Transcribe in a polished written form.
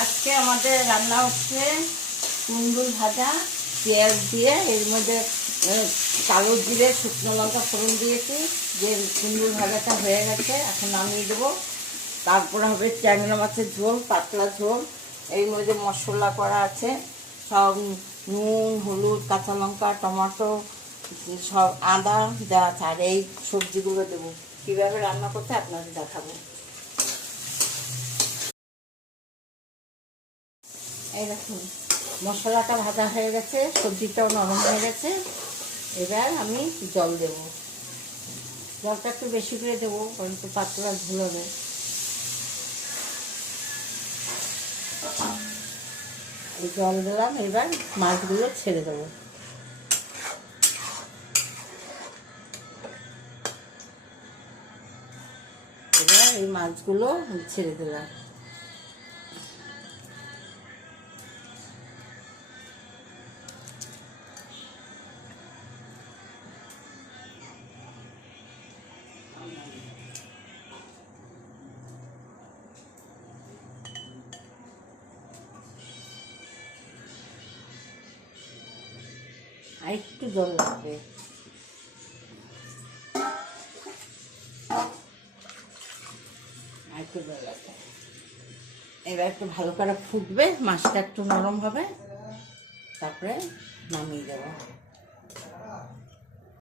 আজকে আমাদের রান্না হচ্ছে কুমড়োর ভাজা, পেঁয়াজ দিয়ে এর মধ্যে কালো জিরে শুকনো লঙ্কা ফোড়ন দিয়েছি। যে কুমড়োর ভাজাটা হয়ে গেছে, এখন নামিয়ে দেবো। তারপর হবে ট্যাংরা মাছের ঝোল, পাতলা ঝোল। এর মধ্যে মশলা করা আছে সব, নুন, হলুদ, কাঁচা লঙ্কা, টমেটো, সব আদা যা আছে। আর এই সবজিগুলো দেবো। কীভাবে রান্না করতে আপনাদের দেখাবো। এই দেখুন, মশলাটা ভাজা হয়ে গেছে, সবজিটাও নরম হয়ে গেছে। এবার আমি জল দেব। জলটা একটু বেশি করে দেবো, কারণ একটু পাতলা ঝোল হবে। এই জল দিলাম, এবার মাছগুলো ছেড়ে দেবো। এবার এই মাছগুলো ছেড়ে দিলাম। আর একটু জল লাগবে। আর একটু জল লাগবে। এবার একটু ভালো করে ফুটবে, মাছটা একটু নরম হবে, তারপরে নামিয়ে দেবো।